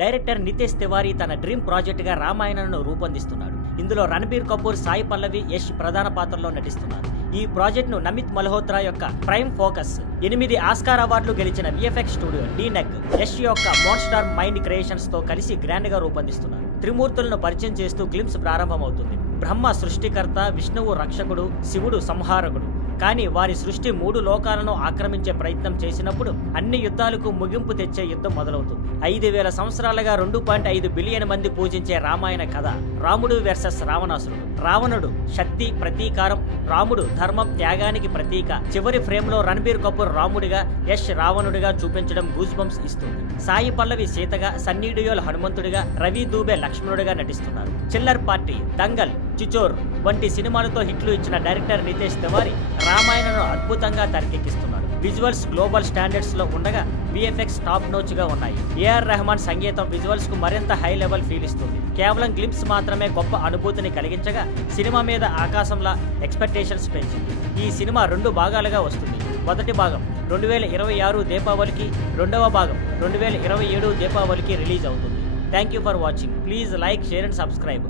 Director Nitesh Tiwari తన dream project గా రామాయణను రూపొందిస్తున్నాడు. ఇందులో రణబీర్ కపూర్, సాయి పల్లవి, యష్ ప్రధాన పాత్రలో నటిస్తున్నారు. ఈ ప్రాజెక్ట్ ను నమిత్ మల్హోత్రా యొక్క ప్రైమ్ ఫోకస్. 8 ఆస్కార్ అవార్డులు గెలిచిన విఎఫ్ఎక్స్ స్టూడియో డీనెగ్ యష్ యొక్క మోన్స్టార్ మైండ్ క్రియేషన్స్ తో కలిసి గ్రాండ్ గా రూపొందిస్తున్నారు. త్రిమూర్తులను పరిచయం చేస్తూ గ్లింప్స్ ప్రారంభమవుతుంది. బ్రహ్మ సృష్టికర్త, విష్ణువు రక్షకుడు, శివుడు సంహారకుడు. కానీ వారి సృష్టి 3 లోకాలను ఆక్రమించే ప్రయత్నం చేసినప్పుడు అన్ని యుద్ధాలకు ముగింపు తెచ్చే యుద్ధం మొదలవుతుంది. 5000 సంవత్సరాలుగా 2.5 బిలియన్ మంది పూజించే రామాయణ కథ రాముడు వర్సెస్ రావణాసురుడు. రావణుడు శక్తి ప్రతీకారం, రాముడు ధర్మం త్యాగానికి ప్రతీక. చివరి ఫ్రేమ్ లో రణబీర్ కపూర్ రాముడిగా, యష్ రావణుడిగా చూపించడం గూస్ బంప్స్ ఇస్తుంది. సాయి పల్లవి సీతగా, సన్నీ డియోల్ హనుమంతుడిగా, రవి దూబే లక్ష్మణుడిగా నటిస్తున్నారు. చిల్లర్ పార్టీ, దంగల్, చిచోర్ వంటి సినిమాలతో హిట్లు ఇచ్చిన డైరెక్టర్ నితేష్ తివారీ రామాయణను అద్భుతంగా తెరకెక్కిస్తున్నారు. విజువల్స్ గ్లోబల్ స్టాండర్డ్స్ లో ఉండగా విఎఫ్ఎక్స్ టాప్ నోచ్ గా ఉన్నాయి. ఏఆర్ రెహమాన్ సంగీతం విజువల్స్ కు మరింత హై లెవెల్ ఫీల్ ఇస్తుంది. కేవలం గ్లింప్స్ మాత్రమే గొప్ప అనుభూతిని కలిగించగా సినిమా మీద ఆకాశంలా ఎక్స్పెక్టేషన్స్ పెంచింది. ఈ సినిమా 2 భాగాలుగా వస్తుంది. మొదటి భాగం 2026 దీపావళికి, రెండవ భాగం 2027 దీపావళికి రిలీజ్ అవుతుంది. Thank you for watching. Please like, share and subscribe.